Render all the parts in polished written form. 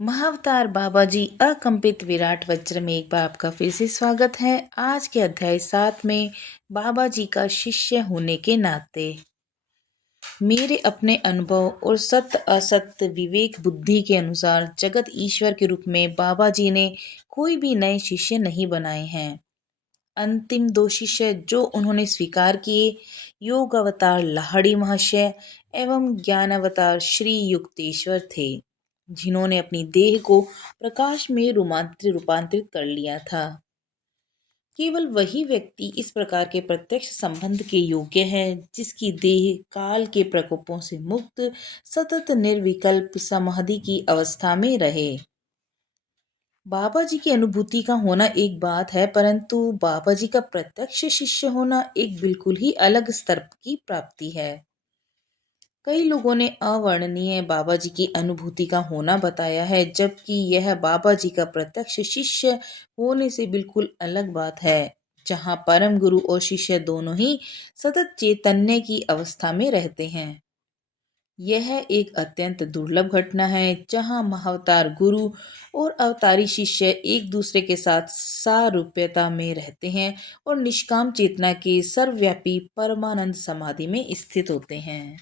महाअवतार बाबा जी अकंपित विराट वज्र में एक बार आपका फिर से स्वागत है। आज के अध्याय 7 में बाबा जी का शिष्य होने के नाते मेरे अपने अनुभव और सत्य असत्य विवेक बुद्धि के अनुसार जगत ईश्वर के रूप में बाबा जी ने कोई भी नए शिष्य नहीं बनाए हैं। अंतिम 2 शिष्य जो उन्होंने स्वीकार किए योग अवतार लाहड़ी महाशय एवं ज्ञान अवतार श्री युक्तेश्वर थे, जिन्होंने अपनी देह को प्रकाश में रूपांतरित कर लिया था। केवल वही व्यक्ति इस प्रकार के प्रत्यक्ष संबंध के योग्य है जिसकी देह काल के प्रकोपों से मुक्त सतत निर्विकल्प समाधि की अवस्था में रहे। बाबा जी की अनुभूति का होना एक बात है, परंतु बाबा जी का प्रत्यक्ष शिष्य होना एक बिल्कुल ही अलग स्तर की प्राप्ति है। कई लोगों ने अवर्णनीय बाबा जी की अनुभूति का होना बताया है, जबकि यह बाबा जी का प्रत्यक्ष शिष्य होने से बिल्कुल अलग बात है, जहाँ परम गुरु और शिष्य दोनों ही सतत चैतन्य की अवस्था में रहते हैं। यह एक अत्यंत दुर्लभ घटना है जहाँ महाअवतार गुरु और अवतारी शिष्य एक दूसरे के साथ सारूप्यता में रहते हैं और निष्काम चेतना के सर्वव्यापी परमानंद समाधि में स्थित होते हैं।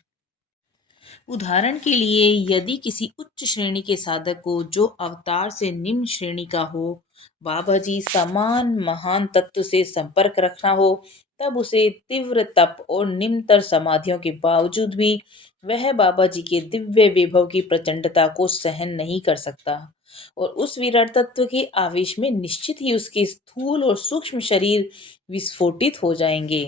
उदाहरण के लिए, यदि किसी उच्च श्रेणी के साधक को जो अवतार से निम्न श्रेणी का हो बाबा जी समान महान तत्व से संपर्क रखना हो, तब उसे तीव्र तप और निम्नतर समाधियों के बावजूद भी वह बाबा जी के दिव्य वैभव की प्रचंडता को सहन नहीं कर सकता और उस विराट तत्व के आवेश में निश्चित ही उसके स्थूल और सूक्ष्म शरीर विस्फोटित हो जाएंगे।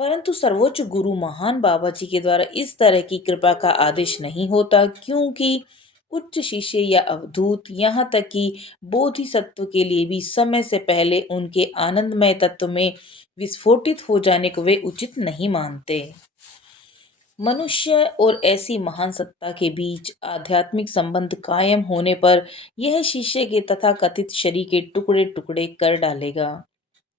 परंतु सर्वोच्च गुरु महान बाबा जी के द्वारा इस तरह की कृपा का आदेश नहीं होता, क्योंकि उच्च शिष्य या अवधूत यहाँ तक कि बोधिसत्व के लिए भी समय से पहले उनके आनंदमय तत्व में विस्फोटित हो जाने को वे उचित नहीं मानते। मनुष्य और ऐसी महान सत्ता के बीच आध्यात्मिक संबंध कायम होने पर यह शिष्य के तथाकथित शरीर के टुकड़े टुकड़े कर डालेगा।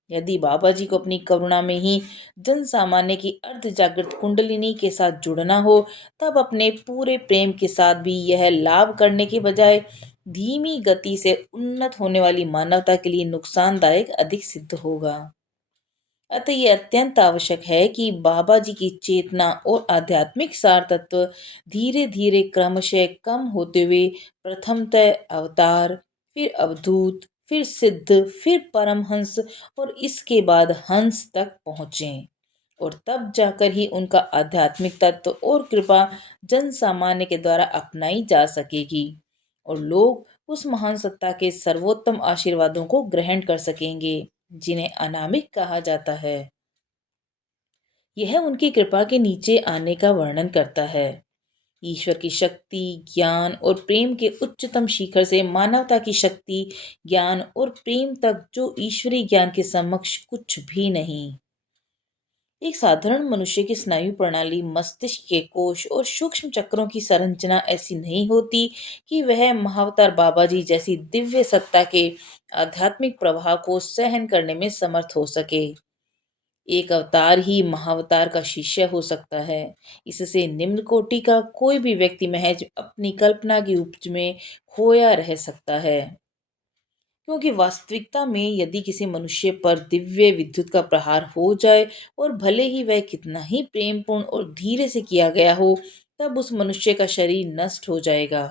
यदि बाबा जी को अपनी करुणा में ही जन सामान्य की अर्ध जागृत कुंडलिनी के साथ जुड़ना हो, तब अपने पूरे प्रेम के साथ भी यह लाभ करने के बजाय धीमी गति से उन्नत होने वाली मानवता के लिए नुकसानदायक अधिक सिद्ध होगा। अतः ये अत्यंत आवश्यक है कि बाबा जी की चेतना और आध्यात्मिक सार तत्व धीरे धीरे क्रमशः कम होते हुए प्रथमतः अवतार, फिर अवधूत, फिर सिद्ध, फिर परमहंस और इसके बाद हंस तक पहुँचें और तब जाकर ही उनका आध्यात्मिक तत्व और कृपा जन सामान्य के द्वारा अपनाई जा सकेगी और लोग उस महान सत्ता के सर्वोत्तम आशीर्वादों को ग्रहण कर सकेंगे, जिन्हें अनामिक कहा जाता है। यह उनकी कृपा के नीचे आने का वर्णन करता है। ईश्वर की शक्ति, ज्ञान और प्रेम के उच्चतम शिखर से मानवता की शक्ति, ज्ञान और प्रेम तक जो ईश्वरीय ज्ञान के समक्ष कुछ भी नहीं। एक साधारण मनुष्य की स्नायु प्रणाली, मस्तिष्क के कोश और सूक्ष्म चक्रों की संरचना ऐसी नहीं होती कि वह महाअवतार बाबा जी जैसी दिव्य सत्ता के आध्यात्मिक प्रवाह को सहन करने में समर्थ हो सके। एक अवतार ही महाअवतार का शिष्य हो सकता है। इससे निम्न कोटि का कोई भी व्यक्ति महज अपनी कल्पना की उपज में खोया रह सकता है, क्योंकि वास्तविकता में यदि किसी मनुष्य पर दिव्य विद्युत का प्रहार हो जाए और भले ही वह कितना ही प्रेमपूर्ण और धीरे से किया गया हो, तब उस मनुष्य का शरीर नष्ट हो जाएगा,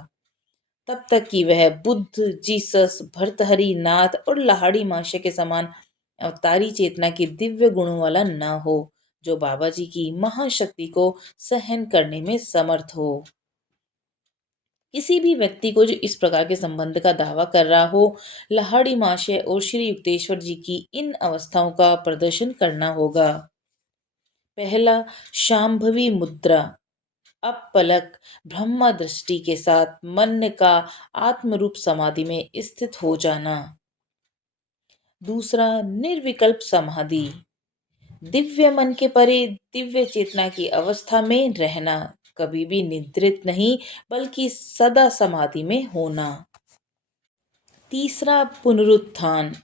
तब तक कि वह बुद्ध, जीसस, भर्तहरि नाथ और लाहड़ी माशे के समान अवतारी चेतना के दिव्य गुणों वाला न हो, जो बाबा जी की महाशक्ति को सहन करने में समर्थ हो। किसी भी व्यक्ति को जो इस प्रकार के संबंध का दावा कर रहा हो, लाहड़ी माशय और श्री युक्तेश्वर जी की इन अवस्थाओं का प्रदर्शन करना होगा। पहला, शांभवी मुद्रा, अपलक ब्रह्म दृष्टि के साथ मन का आत्मरूप समाधि में स्थित हो जाना। दूसरा, निर्विकल्प समाधि, दिव्य मन के परे दिव्य चेतना की अवस्था में रहना, कभी भी निद्रित नहीं बल्कि सदा समाधि में होना। तीसरा, पुनरुत्थान,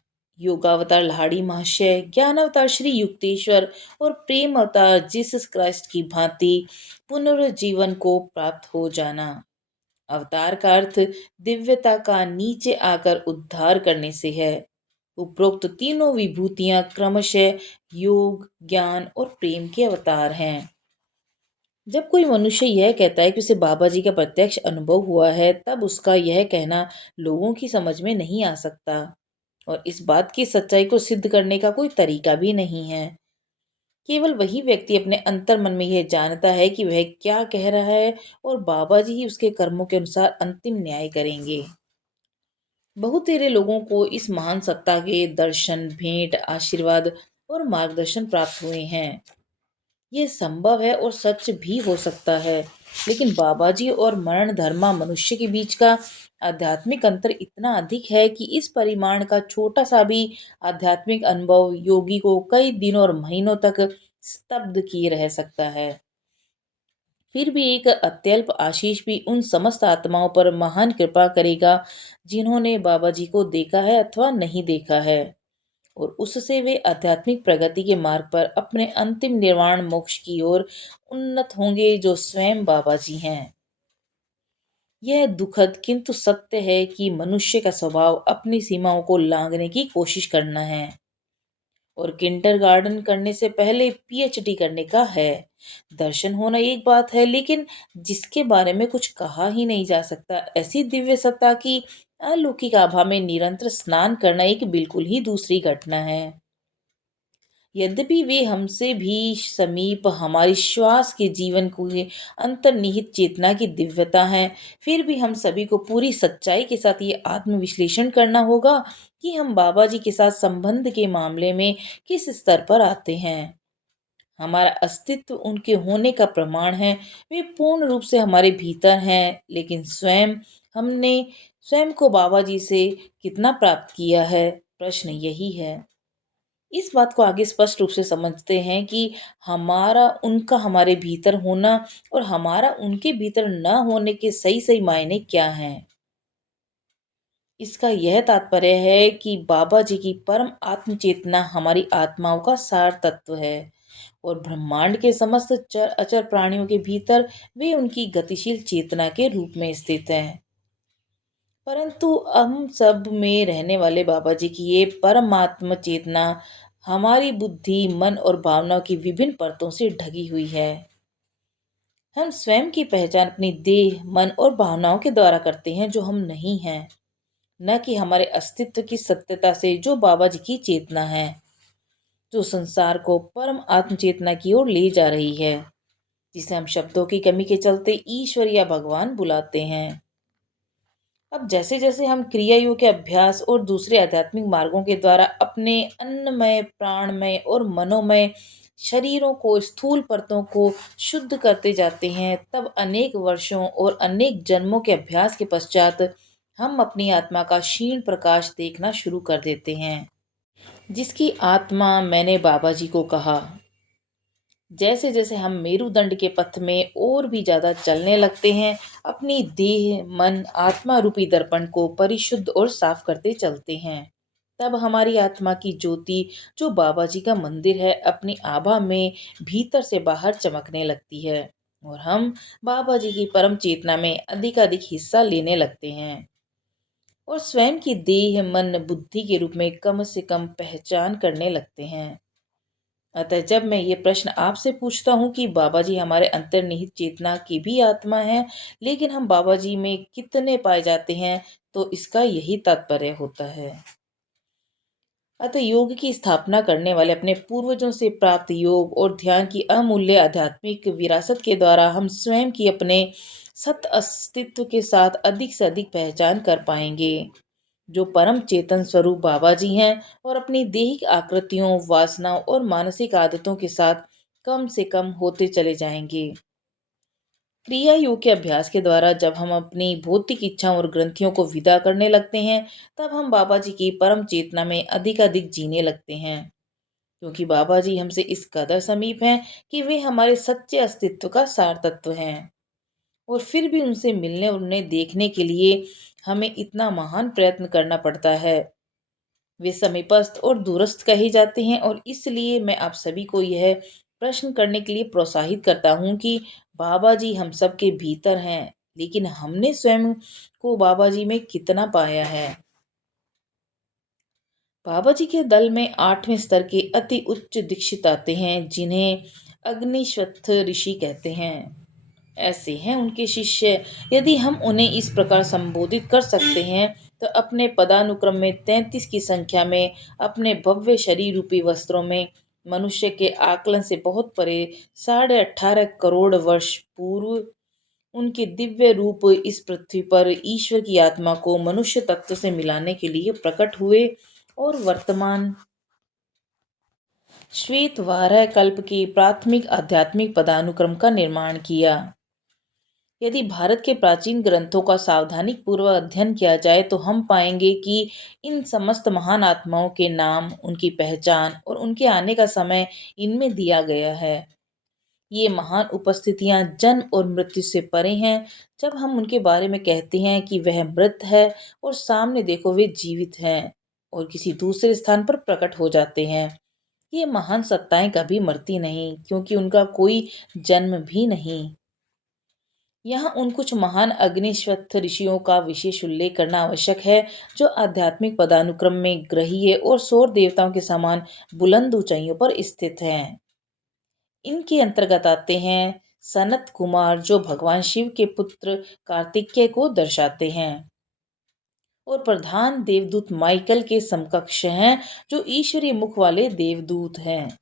योगावतार लाहड़ी महाशय, ज्ञान अवतार श्री युक्तेश्वर और प्रेम अवतार जीसस क्राइस्ट की भांति पुनर्जीवन को प्राप्त हो जाना। अवतार का अर्थ दिव्यता का नीचे आकर उद्धार करने से है। उपरोक्त तीनों विभूतियां क्रमशः योग, ज्ञान और प्रेम के अवतार हैं। जब कोई मनुष्य यह कहता है कि उसे बाबा जी का प्रत्यक्ष अनुभव हुआ है, तब उसका यह कहना लोगों की समझ में नहीं आ सकता और इस बात की सच्चाई को सिद्ध करने का कोई तरीका भी नहीं है। केवल वही व्यक्ति अपने अंतर मन में यह जानता है कि वह क्या कह रहा है और बाबा जी ही उसके कर्मों के अनुसार अंतिम न्याय करेंगे। बहुतेरे लोगों को इस महान सत्ता के दर्शन, भेंट, आशीर्वाद और मार्गदर्शन प्राप्त हुए हैं। ये संभव है और सच भी हो सकता है, लेकिन बाबा जी और मरण धर्मा मनुष्य के बीच का आध्यात्मिक अंतर इतना अधिक है कि इस परिमाण का छोटा सा भी आध्यात्मिक अनुभव योगी को कई दिनों और महीनों तक स्तब्ध किए रह सकता है। फिर भी एक अत्यल्प आशीष भी उन समस्त आत्माओं पर महान कृपा करेगा जिन्होंने बाबा जी को देखा है अथवा नहीं देखा है, और उससे वे आध्यात्मिक प्रगति के मार्ग पर अपने अंतिम निर्वाण मोक्ष की ओर उन्नत होंगे, जो स्वयं बाबा जी हैं। यह दुखद किंतु सत्य है कि मनुष्य का स्वभाव अपनी सीमाओं को लांघने की कोशिश करना है और किंडरगार्टन करने से पहले पीएचडी करने का है। दर्शन होना एक बात है, लेकिन जिसके बारे में कुछ कहा ही नहीं जा सकता, ऐसी दिव्य सत्ता की अलौकिक आभा में निरंतर स्नान करना एक बिल्कुल ही दूसरी घटना है। यद्यपि वे हमसे भी समीप हमारी श्वास के जीवन को ये अंतर्निहित चेतना की दिव्यता है, फिर भी हम सभी को पूरी सच्चाई के साथ ये आत्मविश्लेषण करना होगा कि हम बाबा जी के साथ संबंध के मामले में किस स्तर पर आते हैं। हमारा अस्तित्व उनके होने का प्रमाण है। वे पूर्ण रूप से हमारे भीतर हैं, लेकिन हमने स्वयं को बाबा जी से कितना प्राप्त किया है, प्रश्न यही है। इस बात को आगे स्पष्ट रूप से समझते हैं कि हमारा उनका हमारे भीतर होना और हमारा उनके भीतर न होने के सही सही मायने क्या हैं। इसका यह तात्पर्य है कि बाबा जी की परम आत्म चेतना हमारी आत्माओं का सार तत्व है और ब्रह्मांड के समस्त चर अचर प्राणियों के भीतर वे उनकी गतिशील चेतना के रूप में स्थित हैं। परंतु हम सब में रहने वाले बाबा जी की ये परमात्म चेतना हमारी बुद्धि, मन और भावनाओं की विभिन्न परतों से ढकी हुई है। हम स्वयं की पहचान अपनी देह, मन और भावनाओं के द्वारा करते हैं, जो हम नहीं हैं, न कि हमारे अस्तित्व की सत्यता से, जो बाबा जी की चेतना है, जो संसार को परम आत्म चेतना की ओर ले जा रही है, जिसे हम शब्दों की कमी के चलते ईश्वर या भगवान बुलाते हैं। अब जैसे जैसे हम क्रिया योग के अभ्यास और दूसरे आध्यात्मिक मार्गों के द्वारा अपने अन्नमय, प्राणमय और मनोमय शरीरों को, स्थूल परतों को शुद्ध करते जाते हैं, तब अनेक वर्षों और अनेक जन्मों के अभ्यास के पश्चात हम अपनी आत्मा का क्षीण प्रकाश देखना शुरू कर देते हैं, जिसकी आत्मा मैंने बाबा जी को कहा। जैसे जैसे हम मेरुदंड के पथ में और भी ज्यादा चलने लगते हैं, अपनी देह, मन, आत्मा रूपी दर्पण को परिशुद्ध और साफ करते चलते हैं, तब हमारी आत्मा की ज्योति, जो बाबा जी का मंदिर है, अपनी आभा में भीतर से बाहर चमकने लगती है और हम बाबा जी की परम चेतना में अधिकाधिक हिस्सा लेने लगते हैं और स्वयं की देह, मन, बुद्धि के रूप में कम से कम पहचान करने लगते हैं। अतः जब मैं ये प्रश्न आपसे पूछता हूँ कि बाबा जी हमारे अंतर्निहित चेतना की भी आत्मा है, लेकिन हम बाबा जी में कितने पाए जाते हैं, तो इसका यही तात्पर्य होता है। अतः योग की स्थापना करने वाले अपने पूर्वजों से प्राप्त योग और ध्यान की अमूल्य आध्यात्मिक विरासत के द्वारा हम स्वयं की अपने सत अस्तित्व के साथ अधिक से अधिक पहचान कर पाएंगे, जो परम चेतन स्वरूप बाबा जी हैं, और अपनी देहिक आकृतियों, वासनाओं और मानसिक आदतों के साथ कम से कम होते चले जाएंगे। क्रिया योग के अभ्यास के द्वारा जब हम अपनी भौतिक इच्छाओं और ग्रंथियों को विदा करने लगते हैं, तब हम बाबा जी की परम चेतना में अधिकाधिक जीने लगते हैं, क्योंकि बाबा जी हमसे इस कदर समीप हैं कि वे हमारे सच्चे अस्तित्व का सार तत्व हैं। और फिर भी उनसे मिलने और उन्हें देखने के लिए हमें इतना महान प्रयत्न करना पड़ता है। वे समीपस्थ और दूरस्थ कहे जाते हैं, और इसलिए मैं आप सभी को यह प्रश्न करने के लिए प्रोत्साहित करता हूँ कि बाबा जी हम सब के भीतर हैं, लेकिन हमने स्वयं को बाबा जी में कितना पाया है। बाबा जी के दल में 8वें स्तर के अति उच्च दीक्षित आते हैं, जिन्हें अग्निश्वत्थ ऋषि कहते हैं। ऐसे हैं उनके शिष्य। यदि हम उन्हें इस प्रकार संबोधित कर सकते हैं, तो अपने पदानुक्रम में 33 की संख्या में, अपने भव्य शरीर रूपी वस्त्रों में, मनुष्य के आकलन से बहुत परे 18.5 करोड़ वर्ष पूर्व उनके दिव्य रूप इस पृथ्वी पर ईश्वर की आत्मा को मनुष्य तत्व से मिलाने के लिए प्रकट हुए और वर्तमान श्वेत 12 कल्प के प्राथमिक आध्यात्मिक पदानुक्रम का निर्माण किया। यदि भारत के प्राचीन ग्रंथों का सावधानी पूर्वक अध्ययन किया जाए, तो हम पाएंगे कि इन समस्त महान आत्माओं के नाम, उनकी पहचान और उनके आने का समय इनमें दिया गया है। ये महान उपस्थितियां जन्म और मृत्यु से परे हैं। जब हम उनके बारे में कहते हैं कि वह मृत है, और सामने देखो वे जीवित हैं और किसी दूसरे स्थान पर प्रकट हो जाते हैं। ये महान सत्ताएं कभी मरती नहीं, क्योंकि उनका कोई जन्म भी नहीं। यहाँ उन कुछ महान अग्निश्वत्थ ऋषियों का विशेष उल्लेख करना आवश्यक है, जो आध्यात्मिक पदानुक्रम में ग्रहीय और सौर देवताओं के समान बुलंद ऊंचाइयों पर स्थित हैं। इनके अंतर्गत आते हैं सनत कुमार, जो भगवान शिव के पुत्र कार्तिकेय को दर्शाते हैं, और प्रधान देवदूत माइकल के समकक्ष हैं, जो ईश्वरीय मुख वाले देवदूत हैं।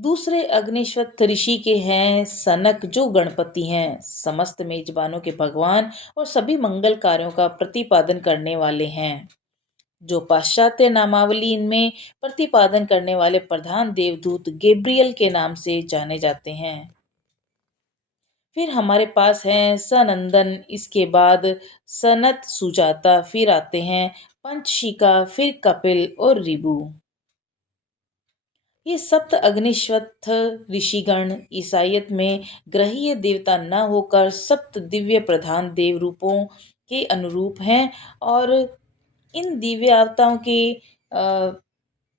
दूसरे अग्निश्वत्थ ऋषि के हैं सनक, जो गणपति हैं, समस्त मेजबानों के भगवान और सभी मंगल कार्यों का प्रतिपादन करने वाले हैं। जो पाश्चात्य नामावली इनमें प्रतिपादन करने वाले प्रधान देवदूत गैब्रियल के नाम से जाने जाते हैं। फिर हमारे पास हैं सनंदन, इसके बाद सनत सुजाता, फिर आते हैं पंचशिका, फिर कपिल और रिबु। ये सप्त अग्निश्वत्थ ऋषिगण ईसाइयत में ग्रहीय देवता न होकर सप्त दिव्य प्रधान देव रूपों के अनुरूप हैं, और इन दिव्य अवतारों के अ,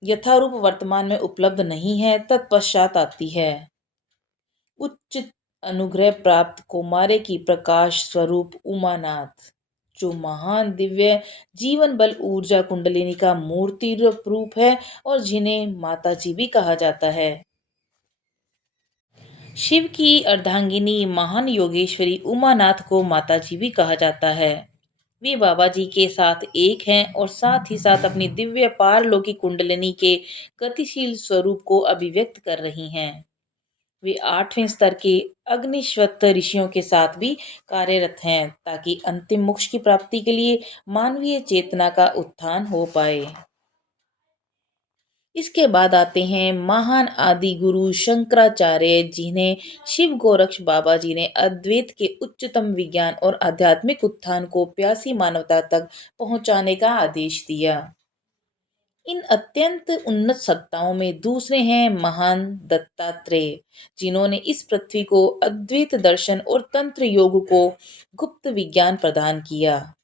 यथारूप वर्तमान में उपलब्ध नहीं है। तत्पश्चात आती है उच्च अनुग्रह प्राप्त कौमार्य की प्रकाश स्वरूप उमानाथ, जो महान दिव्य जीवन बल ऊर्जा कुंडलिनी का मूर्ति रूप है, और जिन्हें माता जी भी कहा जाता है। शिव की अर्धांगिनी महान योगेश्वरी उमानाथ को माता जी भी कहा जाता है। वे बाबा जी के साथ एक हैं, और साथ ही साथ अपनी दिव्य पारलौकिक कुंडलिनी के गतिशील स्वरूप को अभिव्यक्त कर रही हैं। वे 8वें स्तर के अग्निश्वत्थ ऋषियों के साथ भी कार्यरत हैं, ताकि अंतिम मोक्ष की प्राप्ति के लिए मानवीय चेतना का उत्थान हो पाए। इसके बाद आते हैं महान आदि गुरु शंकराचार्य, जिन्हें शिव गोरक्ष बाबा जी ने अद्वैत के उच्चतम विज्ञान और आध्यात्मिक उत्थान को प्यासी मानवता तक पहुंचाने का आदेश दिया। इन अत्यंत उन्नत सत्ताओं में दूसरे हैं महान दत्तात्रेय, जिन्होंने इस पृथ्वी को अद्वैत दर्शन और तंत्र योग को गुप्त विज्ञान प्रदान किया।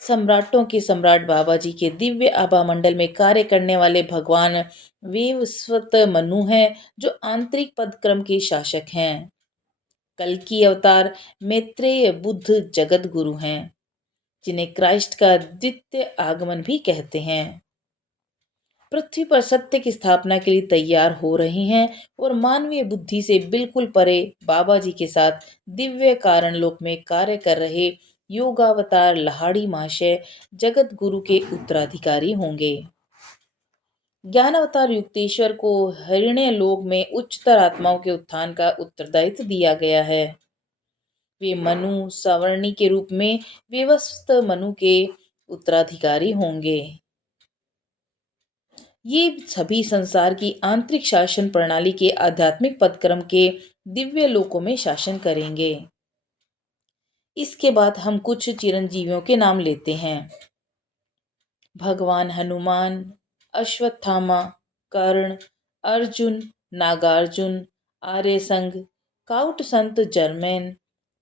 सम्राटों के सम्राट बाबा जी के दिव्य आभा मंडल में कार्य करने वाले भगवान वेवस्वत मनु हैं, जो आंतरिक पदक्रम के शासक हैं। कल की अवतार मैत्रेय बुद्ध जगत गुरु हैं, जिन्हें क्राइस्ट का द्वितीय आगमन भी कहते हैं। पृथ्वी पर सत्य की स्थापना के लिए तैयार हो रहे हैं, और मानवीय बुद्धि से बिल्कुल परे बाबा जी के साथ दिव्य कारण लोक में कार्य कर रहे योगावतार लाहाड़ी महाशय जगत गुरु के उत्तराधिकारी होंगे। ज्ञानावतार युक्तेश्वर को हिरण्य लोक में उच्चतर आत्माओं के उत्थान का उत्तरदायित्व दिया गया है। वे मनु सवर्णी के रूप में व्यवस्थ मनु के उत्तराधिकारी होंगे। ये सभी संसार की आंतरिक शासन प्रणाली के आध्यात्मिक पदक्रम के दिव्य लोकों में शासन करेंगे। इसके बाद हम कुछ चिरंजीवियों के नाम लेते हैं। भगवान हनुमान, अश्वत्थामा, कर्ण, अर्जुन, नागार्जुन, आर्यसंग, काउट संत जर्मैन,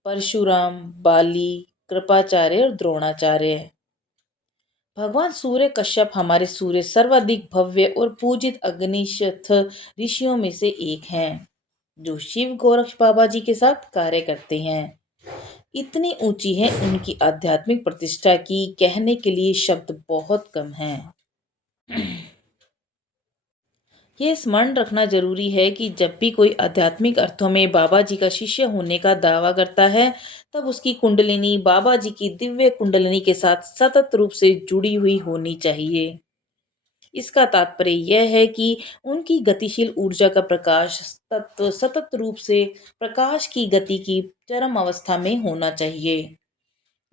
परशुराम, बाली, कृपाचार्य और द्रोणाचार्य। भगवान सूर्य कश्यप हमारे सूर्य सर्वाधिक भव्य और पूजित अग्निशथ ऋषियों में से एक हैं। जो शिव गोरक्ष बाबा जी के साथ कार्य करते हैं। इतनी ऊंची है उनकी आध्यात्मिक प्रतिष्ठा की कहने के लिए शब्द बहुत कम हैं। ये स्मरण रखना जरूरी है कि जब भी कोई आध्यात्मिक अर्थों में बाबा जी का शिष्य होने का दावा करता है, तब उसकी कुंडलिनी बाबा जी की दिव्य कुंडलिनी के साथ सतत रूप से जुड़ी हुई होनी चाहिए। इसका तात्पर्य यह है कि उनकी गतिशील ऊर्जा का प्रकाश तत्व सतत रूप से प्रकाश की गति की चरम अवस्था में होना चाहिए,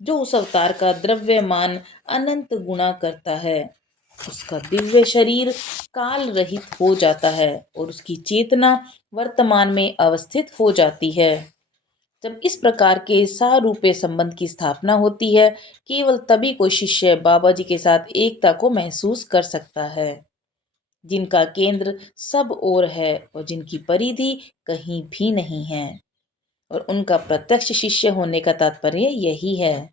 जो उस अवतार का द्रव्यमान अनंत गुणा करता है। उसका दिव्य शरीर काल रहित हो जाता है और उसकी चेतना वर्तमान में अवस्थित हो जाती है। जब इस प्रकार के सारूप्य संबंध की स्थापना होती है, केवल तभी कोई शिष्य बाबा जी के साथ एकता को महसूस कर सकता है, जिनका केंद्र सब ओर है और जिनकी परिधि कहीं भी नहीं है। और उनका प्रत्यक्ष शिष्य होने का तात्पर्य यही है।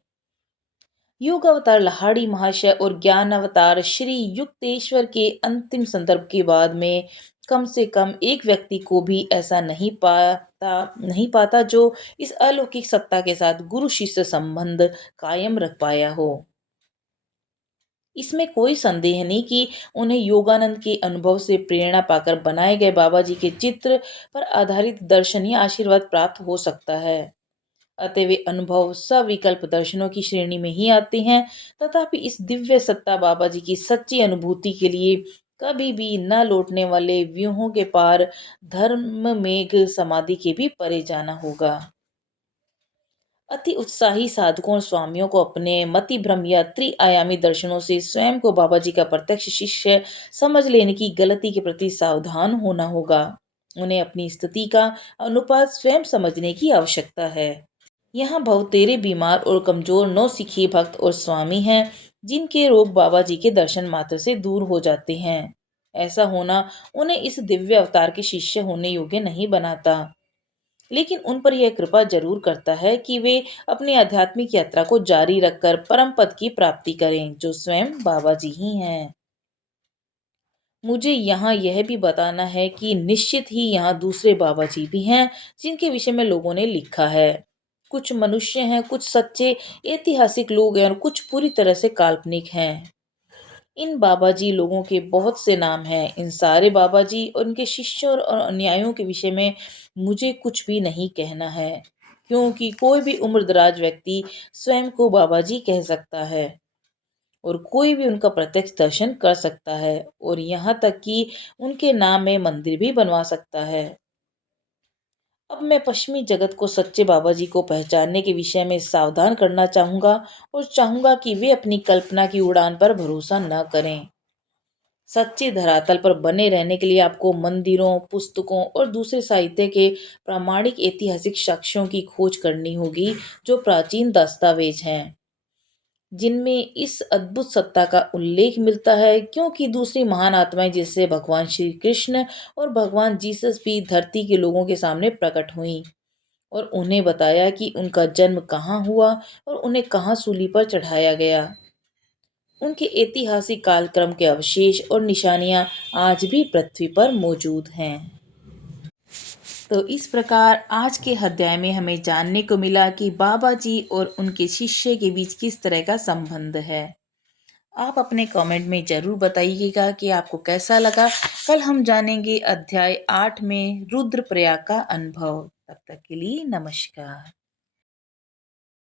योग अवतार लाहिड़ी महाशय और ज्ञान अवतार श्री युक्तेश्वर के अंतिम संदर्भ के बाद में कम से कम एक व्यक्ति को भी ऐसा नहीं पाता जो इस अलौकिक सत्ता के साथ गुरु शिष्य संबंध कायम रख पाया हो। इसमें कोई संदेह नहीं कि उन्हें योगानंद के अनुभव से प्रेरणा पाकर बनाए गए बाबा जी के चित्र पर आधारित दर्शनीय आशीर्वाद प्राप्त हो सकता है। अतः वे अनुभव सविकल्प दर्शनों की श्रेणी में ही आते हैं। तथापि इस दिव्य सत्ता बाबा जी की सच्ची अनुभूति के लिए कभी भी न लौटने वाले व्यूहों के पार धर्म मेघ समाधि के भी परे जाना होगा। अति उत्साही साधकों और स्वामियों को अपने मति भ्रम या त्रिआयामी दर्शनों से स्वयं को बाबा जी का प्रत्यक्ष शिष्य समझ लेने की गलती के प्रति सावधान होना होगा। उन्हें अपनी स्थिति का अनुपात स्वयं समझने की आवश्यकता है। यहाँ बहुतेरे बीमार और कमजोर नौसिखिए भक्त और स्वामी हैं, जिनके रोग बाबा जी के दर्शन मात्र से दूर हो जाते हैं। ऐसा होना उन्हें इस दिव्य अवतार के शिष्य होने योग्य नहीं बनाता, लेकिन उन पर यह कृपा जरूर करता है कि वे अपनी आध्यात्मिक यात्रा को जारी रखकर परम पद की प्राप्ति करें, जो स्वयं बाबा जी ही हैं। मुझे यहाँ यह भी बताना है कि निश्चित ही यहाँ दूसरे बाबा जी भी हैं, जिनके विषय में लोगों ने लिखा है। कुछ मनुष्य हैं, कुछ सच्चे ऐतिहासिक लोग हैं और कुछ पूरी तरह से काल्पनिक हैं। इन बाबा जी लोगों के बहुत से नाम हैं। इन सारे बाबा जी और उनके शिष्यों और अनुयायियों के विषय में मुझे कुछ भी नहीं कहना है, क्योंकि कोई भी उम्रदराज व्यक्ति स्वयं को बाबा जी कह सकता है और कोई भी उनका प्रत्यक्ष दर्शन कर सकता है और यहाँ तक कि उनके नाम में मंदिर भी बनवा सकता है। अब मैं पश्चिमी जगत को सच्चे बाबा जी को पहचानने के विषय में सावधान करना चाहूँगा और चाहूँगा कि वे अपनी कल्पना की उड़ान पर भरोसा न करें। सच्चे धरातल पर बने रहने के लिए आपको मंदिरों, पुस्तकों और दूसरे साहित्य के प्रामाणिक ऐतिहासिक साक्ष्यों की खोज करनी होगी, जो प्राचीन दस्तावेज हैं, जिनमें इस अद्भुत सत्ता का उल्लेख मिलता है। क्योंकि दूसरी महान आत्माएं जैसे भगवान श्री कृष्ण और भगवान जीसस भी धरती के लोगों के सामने प्रकट हुई और उन्हें बताया कि उनका जन्म कहाँ हुआ और उन्हें कहाँ सूली पर चढ़ाया गया। उनके ऐतिहासिक कालक्रम के अवशेष और निशानियां आज भी पृथ्वी पर मौजूद हैं। तो इस प्रकार आज के अध्याय में हमें जानने को मिला कि बाबा जी और उनके शिष्य के बीच किस तरह का संबंध है। आप अपने कमेंट में ज़रूर बताइएगा कि आपको कैसा लगा। कल हम जानेंगे अध्याय 8 में रुद्रप्रयाग का अनुभव। तब तक के लिए नमस्कार।